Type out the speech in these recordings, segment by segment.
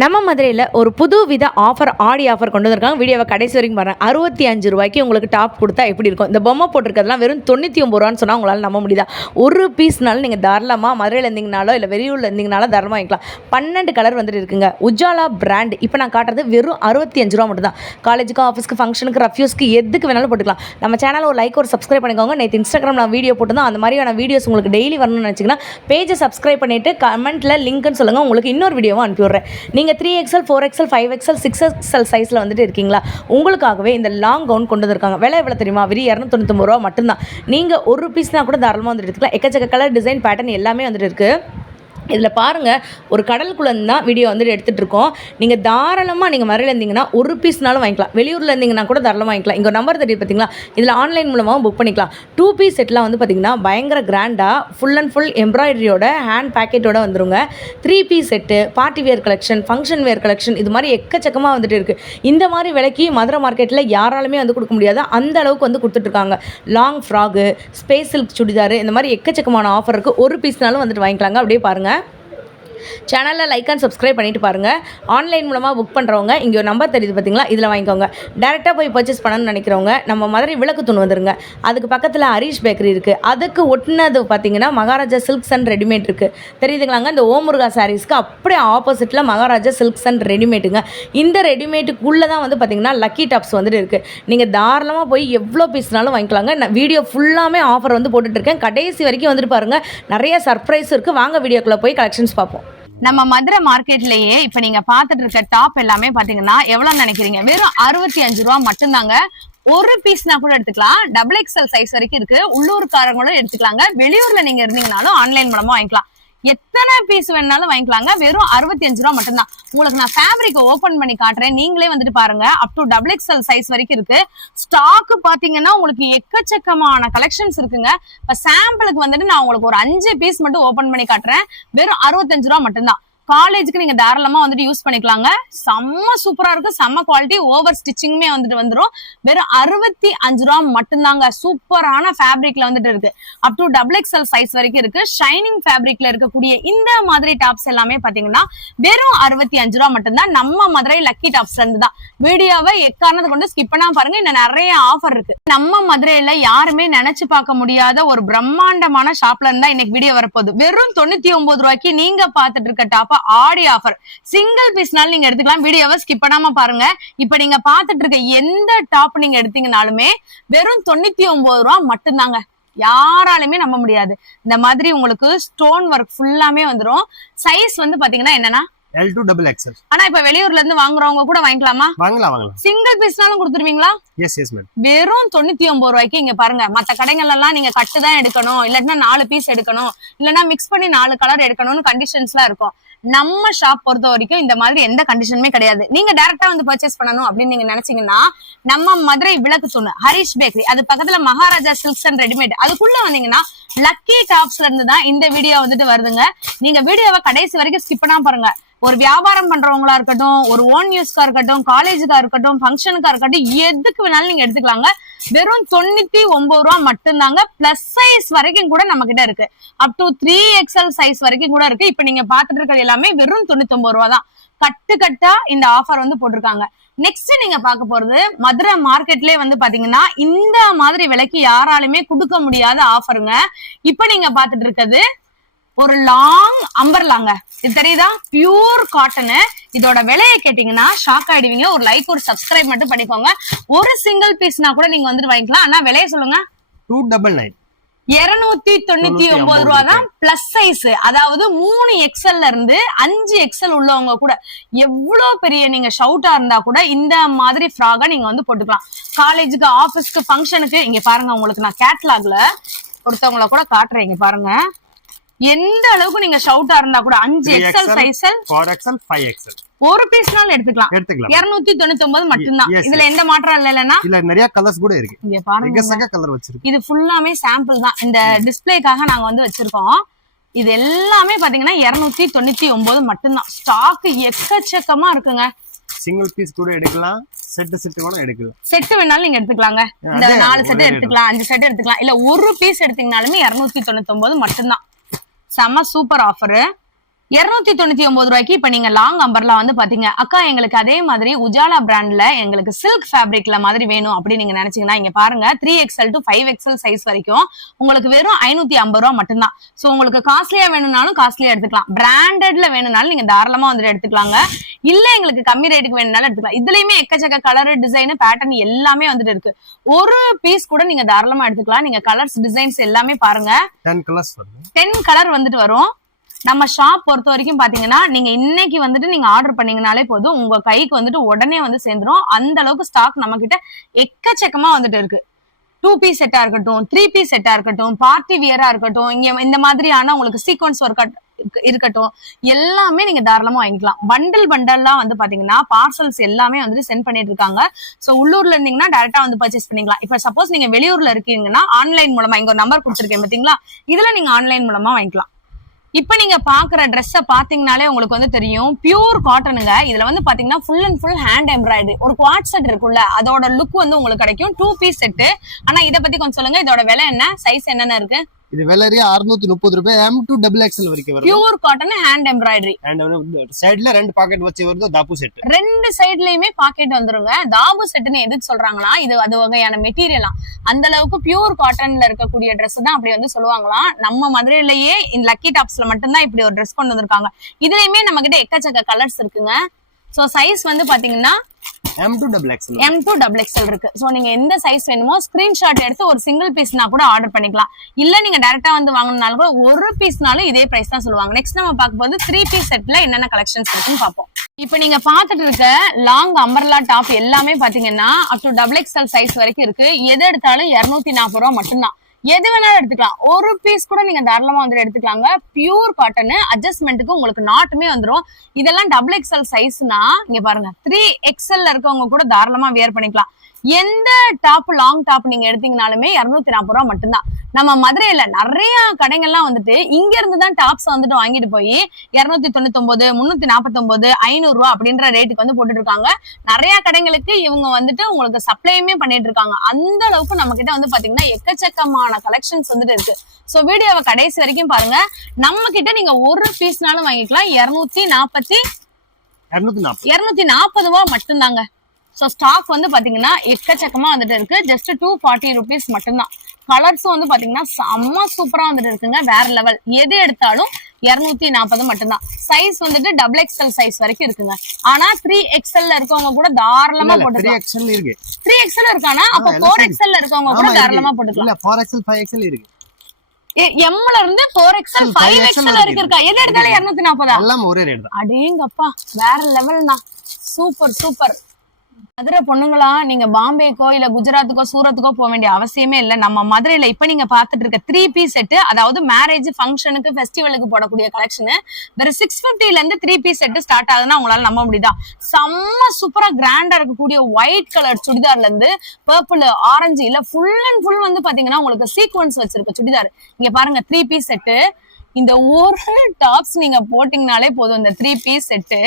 நம்ம மதுரையில் ஒரு புது வித ஆஃபர் ஆடி ஆஃபர் கொண்டு வந்திருக்காங்க. வீடியோவை கடைசி வரைக்கும் பாருங்கள். 65 ரூபாய்க்கு உங்களுக்கு டாப் கொடுத்தா எப்படி இருக்கும்? இந்த பொம்மை போட்டிருக்கிறதுலாம் வெறும் 99 ரூபான்னு சொன்னால் உங்களால் நம்ப முடியுதா? ஒரு பீஸ்னாலும் நீங்கள் தாராளமாக மதுரையில் இருந்தீங்கனாலோ இல்லை வெளியூரில் இருந்தீங்கனாலும் தாராளமாக வாங்கிக்கலாம். 12 கலர் வந்துட்டு இருக்குங்க. உஜாலா பிராண்ட் இப்போ நான் காட்டுறது வெறும் 65 ரூபா மட்டும் தான். காலேஜுக்கு, ஆஃபீஸ்க்கு, ஃபங்க்ஷனுக்கு, ரஃப்யூஸ்க்கு எதுக்கு வேணாலும் போட்டுக்கலாம். நம்ம சேனலில் ஒரு லைக், ஒரு சப்ஸ்கிரைப் பண்ணிக்கோங்க. நேற்று இன்ஸ்டாகிராமில் நான் வீடியோ போட்டு தான் அந்த மாதிரியான வீடியோஸ் உங்களுக்கு டெய்லி வரணும்னு நினச்சிங்கன்னா பேஜை சப்ஸ்கிரைப் பண்ணிவிட்டு கமெண்ட்டில் லிங்க்னு சொல்லுங்கள். உங்களுக்கு இன்னொரு வீடியோவும் அனுப்பி விட்றேன். நீங்கள் 3XL, 4XL, 5XL, 6XL சைஸில் வந்துட்டு இருக்கீங்களா? உங்களுக்காகவே இந்த லாங் கவுன் கொண்டு வந்திருக்காங்க. விலை எவ்வளோ தெரியுமா? வெறும் 299 ரூபா மட்டும்தான். நீங்கள் ஒரு பீஸ்னால் கூட தாராளமாக வந்துட்டு எடுத்துக்கலாம். எக்கச்சக்க கலர், டிசைன், பேட்டர்ன் எல்லாமே வந்துட்டு இருக்குது. இதில் பாருங்கள், ஒரு கடலுக்குள்ளே தான் வீடியோ வந்துட்டு எடுத்துகிட்டு இருக்கோம். நீங்கள் தாராளமாக நீங்கள் மதுரையில் இருந்தீங்கன்னா ஒரு பீஸ்னாலும் வாங்கிக்கலாம். வெளியூரில் இருந்தீங்கன்னா கூட தாராளமாக வாங்கிக்கலாம். இங்கே நம்பர் தெரியுது பார்த்தீங்களா? இதில் ஆன்லைன் மூலமாகவும் புக் பண்ணிக்கலாம். 2 பீஸ் செட்லாம் வந்து பார்த்திங்கன்னா பயங்கர கிராண்டாக ஃபுல் அண்ட் ஃபுல் எம்ப்ராய்டரியோட ஹேண்ட் பேக்கெட்டோட வந்துருங்க. 3 piece set, party wear collection, function wear collection, இது மாதிரி எக்கச்சக்கமாக வந்துட்டு இருக்குது. இந்த மாதிரி விலைக்கு மதுரை மார்க்கெட்டில் யாராலுமே வந்து கொடுக்க முடியாது. அந்த அளவுக்கு வந்து கொடுத்துட்ருக்காங்க. Long frock, space silk churidar, இந்த மாதிரி எக்கச்சக்கமான ஆஃபர் இருக்குது. ஒரு பீஸ்னாலும் வந்துட்டு வாங்கிக்கலாங்க. அப்படியே பாருங்கள். சேனலில் லைக் அண்ட் சப்ஸ்கிரைப் பண்ணிட்டு பாருங்கள். ஆன்லைன் மூலமாக புக் பண்ணுறவங்க இங்கே ஒரு நம்பர் தெரியுது பார்த்தீங்களா? இதில் வாங்கிக்கோங்க. டேரெக்டாக போய் பர்ச்சேஸ் பண்ணணும்னு நினைக்கிறவங்க நம்ம மதுரை விளக்கு தூண் வந்துருங்க. அதுக்கு பக்கத்தில் ஹரிஷ் பேக்கரி இருக்குது. அதுக்கு ஒட்டினது பார்த்தீங்கன்னா மகாராஜா சில்க்ஸ் அண்ட் ரெடிமேட் இருக்குது. தெரியுதுங்களாங்க? இந்த ஓமுருகா சாரீஸ்க்கு அப்படியே ஆப்போசிட்டில் மகாராஜா சில்க்ஸ் அண்ட் ரெடிமேட்டுங்க. இந்த ரெடிமேட்டுக்குள்ளே தான் வந்து பார்த்திங்கன்னா லக்கி டாப்ஸ் வந்துட்டு இருக்குது. நீங்கள் தாராளமாக போய் எவ்வளோ பீஸ்னாலும் வாங்கிக்கலாங்க. நான் வீடியோ ஃபுல்லாமே ஆஃபர் வந்து போட்டுட்ருக்கேன். கடைசி வரைக்கும் வந்துட்டு பாருங்கள். நிறைய சர்ப்ரைஸ் இருக்குது. வாங்க வீடியோக்குள்ளே போய் கலெக்ஷன்ஸ் பார்ப்போம். நம்ம மதுரை மார்க்கெட்லயே இப்ப நீங்க பாத்துட்டு இருக்க டாப் எல்லாமே பாத்தீங்கன்னா எவ்வளவு நினைக்கிறீங்க? வெறும் 65 ரூபா மட்டும்தாங்க. ஒரு பீஸ்னா கூட எடுத்துக்கலாம். XXL சைஸ் வரைக்கும் இருக்கு. உள்ளூர்காரங்களும் எடுத்துக்கலாங்க. வெளியூர்ல நீங்க இருந்தீங்கனாலும் ஆன்லைன் மூலமா வாங்கிக்கலாம். எத்தனை பீஸ் வேணாலும் வாங்கிக்கலாங்க. வெறும் 65 ரூபா மட்டும்தான். உங்களுக்கு நான் ஃபேப்ரிக் ஓபன் பண்ணி காட்டுறேன். நீங்களே வந்துட்டு பாருங்க. அப் டு XXL சைஸ் வரைக்கும் இருக்கு. ஸ்டாக் பாத்தீங்கன்னா உங்களுக்கு எக்கச்சக்கமான கலெக்ஷன்ஸ் இருக்குங்க. இப்ப சாம்பிளுக்கு வந்துட்டு நான் உங்களுக்கு ஒரு 5 பீஸ் மட்டும் ஓபன் பண்ணி காட்டுறேன். வெறும் 65 ரூபா மட்டும்தான். காலேஜுக்கு நீங்க தாராளமா வந்துட்டு யூஸ் பண்ணிக்கலாங்க. செம்ம சூப்பரா இருக்கு. செம்ம குவாலிட்டி. ஓவர் ஸ்டிச்சிங்குமே வந்துட்டு வந்துடும். வெறும் 65 ரூபா மட்டும்தாங்க. சூப்பரான ஃபேப்ரிக்ல வந்துட்டு இருக்கு. அப் டு XXL சைஸ் வரைக்கும் இருக்கு. ஷைனிங் ஃபேப்ரிக்ல இருக்கக்கூடிய இந்த மாதிரி டாப்ஸ் எல்லாமே பாத்தீங்கன்னா வெறும் 65 ரூபா மட்டும்தான். நம்ம மதுரை லக்கி டாப்ஸ் இருந்து தான். வீடியோவை எக்காரணத்தை கொண்டு ஸ்கிப் பண்ணா பாருங்க. இன்னும் நிறைய ஆஃபர் இருக்கு. நம்ம மதுரையில யாருமே நினைச்சு பார்க்க முடியாத ஒரு பிரம்மாண்டமான ஷாப்ல இருந்தா இன்னைக்கு வீடியோ வரப்போகுது. வெறும் 99 ரூபாய்க்கு நீங்க பாத்துட்டு இருக்க டாப் ஆடி ஆஃபர். சிங்கிள் பீஸ்னால நீங்க எடுத்துக்கலாம். வீடியோவை ஸ்கிப் பண்ணாம பாருங்க. இப்ப நீங்க பாத்துட்டு இருக்க எந்த டாப் நீங்க எடுத்தீங்கனாலுமே வெறும் 99 ரூபா மட்டும்தாங்க. யாராலுமே நம்ப முடியாது. இந்த மாதிரி உங்களுக்கு ஸ்டோன் ஒர்க் ஃபுல்லாமே வந்துடும். சைஸ் வந்து பாத்தீங்கன்னா என்னன்னா L to XXL. ஆனா இப்ப வெளியூர்ல இருந்து வாங்குறவங்க கூட வாங்கிக்கலாமா? வாங்கலாம். சிங்கிள் பீஸ்னாலும் கொடுத்துருவீங்களா? Yes madam. வெறும் 99 ரூபாய்க்கு இங்க பாருங்க. மத்த கடைகள் எல்லாம் நீங்க கட்டு தான் எடுக்கணும், இல்லன்னா 4 பீஸ் எடுக்கணும், இல்லன்னா மிக்ஸ் பண்ணி 4 கலர் எடுக்கணும்னு கண்டிஷன்ஸ்லாம் இருக்கும். நம்ம ஷாப் பொறுத்த வரைக்கும் இந்த மாதிரி எந்த கண்டிஷனுமே கிடையாது. நீங்க டைரக்டா வந்து பர்ச்சேஸ் பண்ணணும் அப்படின்னு நீங்க நினைச்சீங்கன்னா நம்ம மதுரை விளக்கு தூண் ஹரிஷ் பேக்கரி, அது பக்கத்துல மகாராஜா சில்க்ஸ் அண்ட் ரெடிமேட், அதுக்குள்ள வந்தீங்கன்னா லக்கி டாப்ஸ்ல இருந்து தான் இந்த வீடியோ வந்துட்டு வருதுங்க. நீங்க வீடியோவை கடைசி வரைக்கும் ஸ்கிப் பண்ணாம பாருங்க. ஒரு வியாபாரம் பண்றவங்களா இருக்கட்டும், ஒரு ஓன் யூஸ்க்கா இருக்கட்டும், காலேஜுக்கா இருக்கட்டும், ஃபங்க்ஷனுக்கா இருக்கட்டும், எதுக்கு வேணாலும் நீங்க எடுத்துக்கலாங்க. வெறும் 99 ரூபா மட்டும்தாங்க. பிளஸ் சைஸ் வரைக்கும் கூட நம்ம கிட்ட இருக்கு. அப் டு 3XL சைஸ் வரைக்கும் கூட இருக்கு. இப்ப நீங்க பாத்துட்டு இருக்கிறது எல்லாமே வெறும் 99 ரூபா தான். கட்டு கட்டா இந்த ஆஃபர் வந்து போட்டிருக்காங்க. நெக்ஸ்ட் நீங்க பார்க்க போறது மதுரை மார்க்கெட்லயே வந்து பாத்தீங்கன்னா இந்த மாதிரி விலைக்கு யாராலுமே கொடுக்க முடியாத ஆஃபருங்க. இப்ப நீங்க பாத்துட்டு இருக்கிறது ஒரு லாங் அம்பர்லாங்க. இது தெரியுதா? Pure cotton. இதோட விலையை கேட்டீங்கன்னா ஷாக் ஆயிடுவீங்க. ஒரு லைக், ஒரு சப்ஸ்கிரைப் மட்டும் பண்ணிக்கோங்க. ஒரு சிங்கிள் பீஸ்னா கூட நீங்க வந்துட்டு வாங்கிக்கலாம். ஆனா விலையை சொல்லுங்க. 299. 299 ரூபா தான். பிளஸ் சைஸ், அதாவது 3XL இருந்து 5XL உள்ளவங்க கூட எவ்வளவு பெரிய நீங்க ஷவுட்டா இருந்தா கூட இந்த மாதிரி ஃப்ராகா நீங்க வந்து போட்டுக்கலாம். காலேஜுக்கு, ஆபீஸ்க்கு, ஃபங்க்ஷனுக்கு. இங்க பாருங்க, உங்களுக்கு நான் கேட்லாக்ல ஒருத்தவங்கள கூட காட்டுறேன். இங்க பாருங்க எந்த அளவுக்கு நீங்க ஷவுட்டா இருந்தா கூட 5XL சைஸ், 4XL, 5XL ஒரு பீஸ்னால எடுத்துக்கலாம். 299 மட்டும்தான். இதுல எந்த மாற்றம் இல்லைன்னா இல்ல, நிறைய கலர்ஸ் கூட இருக்கு. இங்க பாருங்க, கலர் வச்சிருக்கு. இது ஃபுல்லாமே சாம்பிள் தான். இந்த டிஸ்ப்ளேக்காக நாங்க வந்து வச்சிருக்கோம். இது எல்லாமே பாத்தீங்கன்னா 299 மட்டும்தான். ஸ்டாக் எக்கச்சக்கமா இருக்குங்க. சிங்கிள் பீஸ் கூட எடுக்கலாம், செட் கூட எடுக்கலாம். செட் வேணாலும் நீங்க எடுத்துக்கலாங்க. இந்த 4 செட் எடுத்துக்கலாம், 5 செட் எடுத்துக்கலாம். இல்ல ஒரு பீஸ் எடுத்தீங்கனாலுமே 299 மட்டும்தான். செம்ம சூப்பர் ஆஃபரு. 299 ரூபாய்க்கு இப்ப நீங்க லாங் அம்பர்லா வந்து பாத்தீங்க அக்கா எங்களுக்கு அதே மாதிரி உஜாலா பிராண்ட்ல எங்களுக்கு சில்க் ஃபேப்ரிக்ல மாதிரி வேணும் அப்படி நீங்க நினைச்சீங்கன்னா இங்க பாருங்க 3XL to 5XL சைஸ் வரைக்கும் உங்களுக்கு வெறும் 550 ரூபாய் மட்டும்தான். சோ உங்களுக்கு காஸ்ட்லியா வேணும்னாலும் காஸ்ட்லியா எடுத்துக்கலாம், பிராண்டட்ல வேணும்னாலும் நீங்க தாராளமா வந்துட்டு எடுத்துக்கலாங்க. இல்ல எங்களுக்கு கம்மி ரேட்டுக்கு வேணும்னாலும் எடுத்துக்கலாம். இதுலயுமே எக்கச்சக்க கலர் டிசைன் பேட்டர்ன் எல்லாமே வந்துட்டு இருக்கு. ஒரு பீஸ் கூட நீங்க தாராளமா எடுத்துக்கலாம். நீங்க கலர்ஸ் டிசைன்ஸ் எல்லாமே பாருங்க, 10 கலர் வந்துட்டு வரும். நம்ம ஷாப் பொறுத்த வரைக்கும் பாத்தீங்கன்னா நீங்க இன்னைக்கு வந்துட்டு நீங்க ஆர்டர் பண்ணீங்கனாலே போதும், உங்க கைக்கு வந்துட்டு உடனே வந்து சேர்ந்துரும். அந்த அளவுக்கு ஸ்டாக் நம்ம கிட்ட எக்கச்சக்கமா வந்துட்டு இருக்கு. 2 பீஸ் செட்டா இருக்கட்டும், 3 பீஸ் செட்டா இருக்கட்டும், பார்ட்டி வியரா இருக்கட்டும், இங்க இந்த மாதிரியான உங்களுக்கு சீக்வன்ஸ் ஒர்க் இருக்கட்டும், எல்லாமே நீங்க தாராளமா வாங்கிக்கலாம். பண்டல் பண்டல்லாம் வந்து பாத்தீங்கன்னா பார்சல்ஸ் எல்லாமே வந்துட்டு சென்ட் பண்ணிட்டு இருக்காங்க. சோ உள்ளூர்ல இருந்தீங்கன்னா டைரக்டா வந்து பர்ச்சேஸ் பண்ணிக்கலாம். இப்ப சப்போஸ் நீங்க வெளியூர்ல இருக்கீங்கன்னா ஆன்லைன் மூலமா இங்க ஒரு நம்பர் கொடுத்துருக்கேன் பாத்தீங்களா, இதுல நீங்க ஆன்லைன் மூலமா வாங்கிக்கலாம். இப்ப நீங்க பாக்குற ட்ரெஸ்ஸ பாத்தீங்கன்னாலே உங்களுக்கு வந்து தெரியும், பியூர் காட்டனுங்க. இதுல வந்து பாத்தீங்கன்னா full and full hand embroidery. ஒரு குவாட் செட் இருக்குல்ல, அதோட லுக் வந்து உங்களுக்கு கிடைக்கும். 2 பீஸ் செட். ஆனா இத பத்தி கொஞ்சம் சொல்லுங்க, இதோட விலை என்ன, சைஸ் என்னென்ன இருக்கு? இது விலையே 630 ரூபாய், M2XXL வரைக்கும் வரும். Pure cotton hand embroidery. And சைடுல 2 பாக்கெட் வச்சு வருது தாபு செட். 2 சைடுலயுமே பாக்கெட் வந்துருங்க. தாபு செட்னு எதுக்கு சொல்றாங்களா, இது அது வகையான மெட்டீரியலாம். அந்த அளவுக்கு பியூர் காட்டன்ல இருக்கக்கூடிய ட்ரெஸ் தான் அப்படி வந்து சொல்லுவாங்களாம். நம்ம மதுரையிலேயே இந்த லக்கி டாப்ஸ்ல மட்டும்தான் இப்படி ஒரு ட்ரெஸ் கொண்டு வந்திருக்காங்க. இதுலயுமே நம்ம கிட்ட எக்கச்சக்க கலர்ஸ் இருக்குங்க. சோ சைஸ் வந்து பாத்தீங்கன்னா M2XXL இருக்கு. சோ நீங்க எந்த சைஸ் வேணுமோ ஸ்கிரீன்ஷாட் எடுத்து ஒரு சிங்கிள் பீஸ்னா கூட ஆர்டர் பண்ணிக்கலாம். இல்ல நீங்க டைரக்டா வந்து வாங்கணும்னாலும் கூட ஒரு பீஸ்னாலும் இதே பிரைஸ் தான் சொல்லுவாங்க. நெக்ஸ்ட் நம்ம பார்க்க போது 3 பீஸ் செட்ல என்னென்ன கலெக்ஷன்ஸ் இருக்குன்னு பார்ப்போம். இப்ப நீங்க பாத்துட்டு இருக்க லாங் அம்பர்லா டாப் எல்லாமே பாத்தீங்கன்னா அப் டு XXL சைஸ் வரைக்கும் இருக்கு. எது எடுத்தாலும் 240 ரூபாய் மட்டும்தான். எது வேணாலும் எடுத்துக்கலாம். ஒரு பீஸ் கூட நீங்க தாராளமா வந்து எடுத்துக்கலாங்க. பியூர் காட்டன், அட்ஜஸ்ட்மெண்ட்டுக்கு உங்களுக்கு நாட்டுமே வந்துடும். இதெல்லாம் XXL சைஸ்னா இங்க பாருங்க, 3XL இருக்கவங்க கூட தாராளமா வியர் பண்ணிக்கலாம். எந்த டாப் லாங் டாப் நீங்க எடுத்தீங்கனாலுமே 240 ரூபாய் மட்டும்தான். நம்ம மதுரையில நிறைய கடைகள்லாம் வந்துட்டு இங்க இருந்து தான் டாப்ஸ் வந்துட்டு வாங்கிட்டு போய் 299, 349, 500 ரூபாய் அப்படின்ற ரேட்டுக்கு வந்து போட்டுட்டு இருக்காங்க. நிறைய கடைகளுக்கு இவங்க வந்துட்டு உங்களுக்கு சப்ளையுமே பண்ணிட்டு இருக்காங்க. அந்த அளவுக்கு நம்ம கிட்ட வந்து பாத்தீங்கன்னா எக்கச்சக்கமான கலெக்ஷன்ஸ் வந்துட்டு இருக்கு. சோ வீடியோவை கடைசி வரைக்கும் பாருங்க. நம்ம கிட்ட நீங்க ஒரு பீஸ்னாலும் வாங்கிக்கலாம். 240 ரூபாய் மட்டும்தாங்க. சோ ஸ்டாக் வந்து பாத்தீங்கன்னா எக்கச்சக்கமா வந்துட்டு இருக்கு. ஜஸ்ட் 240 rupees மட்டும்தான். கலர்ஸும் வந்து பாத்தீங்கன்னா செம்ம சூப்பரா வந்துட்டு இருக்குங்க, வேற லெவல். எது எடுத்தாலும் 240 மட்டும்தான். சைஸ் வந்துட்டு XXL சைஸ் வரைக்கும் இருக்குங்க. ஆனா 3XL இருக்கவங்க கூட தாராளமா போட்டுக்கலாம். 3XL இருக்கானா, அப்ப 4XL இருக்கவங்க கூட தாராளமா போட்டுக்கலாம். 4XL 5XL இருக்கு. எம்ல இருந்து 4XL 5XL வரைக்கும் இருக்கா. எது எடுத்தாலும் 240. எல்லாம் ஒரே ரேட் தான். அடேங்கப்பா, வேற லெவல் தான். Super super. மதுரை பொண்ணுங்களா, நீங்க பாம்பேக்கோ இல்ல குஜராத்துக்கோ சூரத்துக்கோ போக வேண்டிய அவசியமே இல்ல. நம்ம மதுரையில இப்ப நீங்க பாத்துட்டு இருக்க 3 பீஸ் செட், அதாவது மேரேஜ் ஃபங்க்ஷனுக்கு ஃபெஸ்டிவலுக்கு போடக்கூடிய கலெக்ஷன் வெறும் 650ல இருந்து 3 பீஸ் செட் ஸ்டார்ட் ஆகுதுன்னா உங்களால நம்ப முடியுதா? செம்ம சூப்பரா கிராண்டா இருக்கக்கூடிய ஒயிட் கலர் சுடிதார்ல இருந்து பர்பிள், ஆரஞ்சு, இல்ல ஃபுல் அண்ட் ஃபுல் வந்து பாத்தீங்கன்னா உங்களுக்கு சீக்வன்ஸ் வச்சிருக்க சுடிதார். இங்க பாருங்க 3 பீஸ் செட். இந்த ஒரு டாப்ஸ் நீங்க போட்டீங்கனாலே போதும், இந்த 3 பீஸ் செட்டு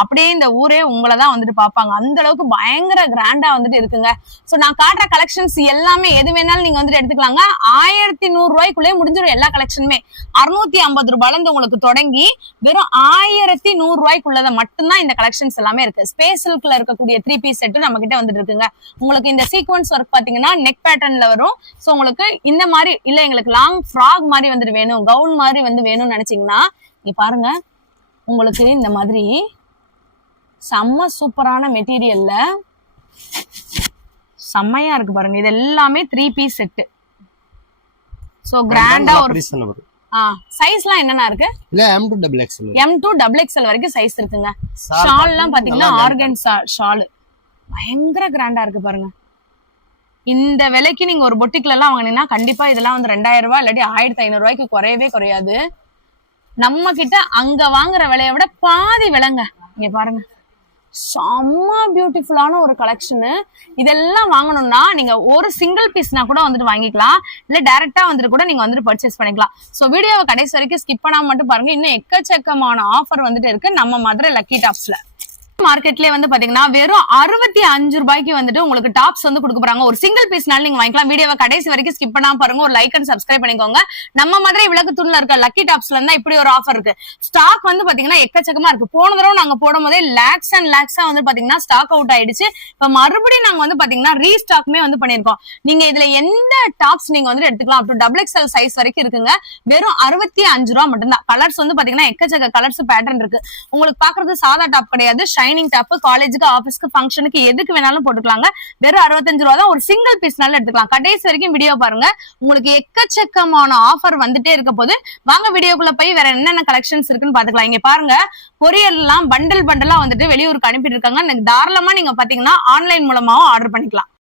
அப்படியே இந்த ஊரே உங்களை தான் வந்துட்டு பார்ப்பாங்க. அந்த அளவுக்கு பயங்கர கிராண்டா வந்துட்டு இருக்குங்க. சோ நான் காட்டுற கலெக்ஷன்ஸ் எல்லாமே எது வேணாலும் நீங்க வந்துட்டு எடுத்துக்கலாங்க. 1100 ரூபாய்க்குள்ளே முடிஞ்சிடும் எல்லா கலெக்ஷனுமே. 650 ரூபாயில இருந்து உங்களுக்கு தொடங்கி வெறும் 1100 ரூபாய்க்குள்ளத மட்டும்தான் இந்த கலெக்ஷன்ஸ் எல்லாமே இருக்கு. ஸ்பேஸ் சில்க்ல இருக்கக்கூடிய 3 பீஸ் செட்டு நம்ம கிட்ட வந்துட்டு இருக்குங்க. உங்களுக்கு இந்த சீக்வன்ஸ் ஒர்க் பாத்தீங்கன்னா நெக் பேட்டர்ன்ல வரும். சோ உங்களுக்கு இந்த மாதிரி இல்ல எங்களுக்கு லாங் ஃப்ராக் மாதிரி வந்துட்டு வேணும், கவுன் மாதிரி வந்து வேணும்னு நினைச்சீங்கன்னா இங்க பாருங்க, உங்களுக்கு இந்த மாதிரி செம்ம சூப்பரான மெட்டீரியல்ல செம்மையா இருக்கு பாருங்க. இது எல்லாமே 3 பீஸ் செட். சோ கிராண்டா ஒரு சைஸ்லாம் என்னன்னா இருக்கு, இல்ல M2XXL M2XXL வரைக்கும் சைஸ் இருக்குங்க. ஷால்லாம் பாத்தீங்கன்னா ஆர்கன்சா ஷால் பயங்கர கிராண்டா இருக்கு பாருங்க. இந்த விலைக்கு நீங்க ஒரு பொட்டிக்ல எல்லாம் வாங்கினீங்கன்னா கண்டிப்பா இதெல்லாம் வந்து 2000 ரூபாய் இல்லாட்டி 1500 ரூபாய்க்கு குறையவே குறையாது. நம்ம கிட்ட அங்க வாங்குற விலையை விட பாதி விலைங்க. இங்க பாருங்க, செம்ம பியூட்டிஃபுல்லான ஒரு கலெக்ஷனு. இதெல்லாம் வாங்கணும்னா நீங்க ஒரு சிங்கிள் பீஸ்னா கூட வந்துட்டு வாங்கிக்கலாம், இல்ல டைரக்டா வந்துட்டு கூட நீங்க வந்துட்டு பர்ச்சேஸ் பண்ணிக்கலாம். சோ வீடியோவை கடைசி வரைக்கும் ஸ்கிப் பண்ணாம மட்டும் பாருங்க. இன்னும் எக்கச்சக்கமான ஆஃபர் வந்துட்டு இருக்கு நம்ம மதுரை லக்கி டாப்ஸ்ல. மார்க்கெட்லயே வந்து பாத்தீங்கன்னா வெறும் 65 ரூபாய்க்கு வந்துட்டு உங்களுக்கு டாப்ஸ் வந்து கொடுக்க போறாங்க. ஒரு சிங்கிள் பீஸ்னால நீங்க வாங்கிக்கலாம். வீடியோவை கடைசி வரைக்கும் ஸ்கிப் பண்ணாம பாருங்க. ஒரு லைக் அண்ட் சப்ஸ்கிரைப் பண்ணிக்கோங்க. நம்ம மாதிரி விளக்கு தூண்ல இருக்க லக்கி டாப்ஸ்ல இருந்தா இப்படி ஒரு ஆஃபர் இருக்கு. ஸ்டாக் வந்து பாத்தீங்கன்னா எக்கச்சக்கமா இருக்கு. போன தடவை நாங்க போடும் போதே லேக்ஸ் அண்ட் லேக்ஸா வந்து பாத்தீங்கன்னா ஸ்டாக் அவுட் ஆயிடுச்சு. இப்ப மறுபடியும் நாங்க வந்து பாத்தீங்கன்னா ரீஸ்டாக்மே வந்து பண்ணிருக்கோம். நீங்க இதுல எந்த டாப்ஸ் நீங்க வந்து எடுத்துக்கலாம். அப் டு XXL சைஸ் வரைக்கும் இருக்குங்க. வெறும் 65 ரூபா மட்டும்தான். கலர்ஸ் வந்து பாத்தீங்கன்னா எக்கச்சக்க கலர்ஸ் பேட்டர்ன் இருக்கு. உங்களுக்கு பாக்குறது சாதா டாப் கிடையாது. ஷைனிங் டாப் காலேஜுக்கு ஆபீஸ்க்கு ஃபங்க்ஷனுக்கு எதுக்கு வேணாலும் போட்டுக்கலாங்க. வெறும் 65 ரூபா தான். ஒரு சிங்கிள் பீஸ்னால எடுத்துக்கலாம். கடைசி வரைக்கும் வீடியோ பாருங்க. உங்களுக்கு எக்கச்சக்கமான ஆஃபர் வந்துட்டே இருக்க போது வாங்க வீடியோக்குள்ள போய் வேற என்னென்ன கலெக்ஷன்ஸ் இருக்குன்னு பாத்துக்கலாம். இங்க பாருங்க கொரியர் எல்லாம் பண்டல் பண்டலா வந்துட்டு வெளியூருக்கு அனுப்பிட்டு இருக்காங்க. தாராளமா நீங்க பாத்தீங்கன்னா ஆன்லைன் மூலமாவும் ஆர்டர் பண்ணிக்கலாம்.